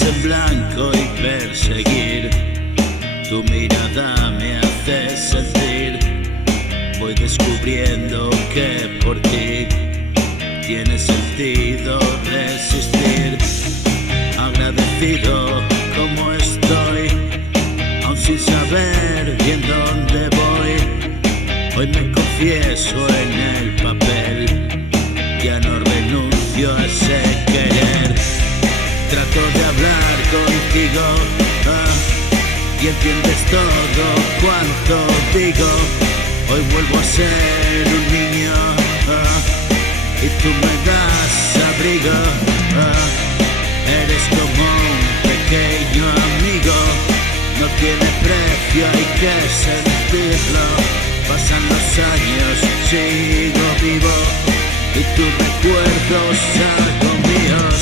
Hojas en blanco y perseguir, tu mirada me hace sentir. Voy descubriendo que por ti tiene sentido resistir. Agradecido como estoy, aún sin saber bien dónde voy. Hoy me confieso en el papel, ya no renuncio a ese querer. Trato de hablar contigo, y entiendes todo cuanto digo. Hoy vuelvo a ser un niño, y tú me das abrigo. Eres como un pequeño amigo, no tiene precio, hay que sentirlo. Pasan los años, sigo vivo, y tus recuerdos algo míos.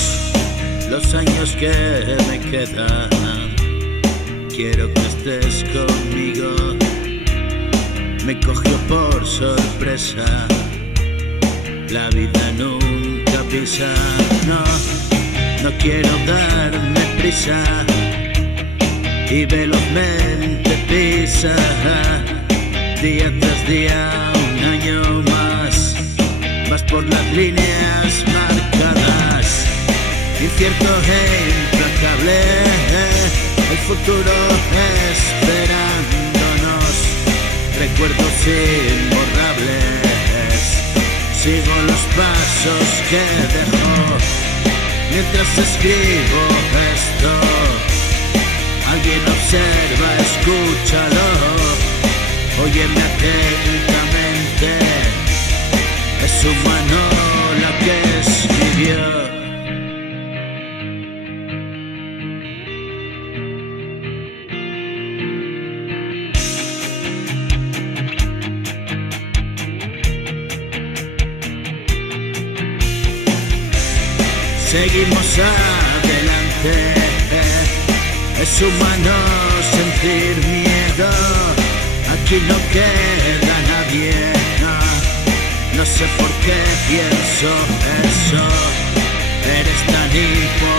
Los años que me quedan, quiero que estés conmigo. Me cogió por sorpresa, la vida nunca pisa. No quiero darme prisa y velozmente pisa. Día tras día, un año más, vas por las líneas marcadas. Incierto e implacable, el futuro esperándonos. Recuerdos imborrables, sigo los pasos que dejó. Mientras escribo esto, alguien observa, escúchalo. Óyeme atentamente, es su mano la que escribió. Seguimos adelante, es humano sentir miedo. Aquí no queda nadie, no sé por qué pienso eso. Eres tan importante.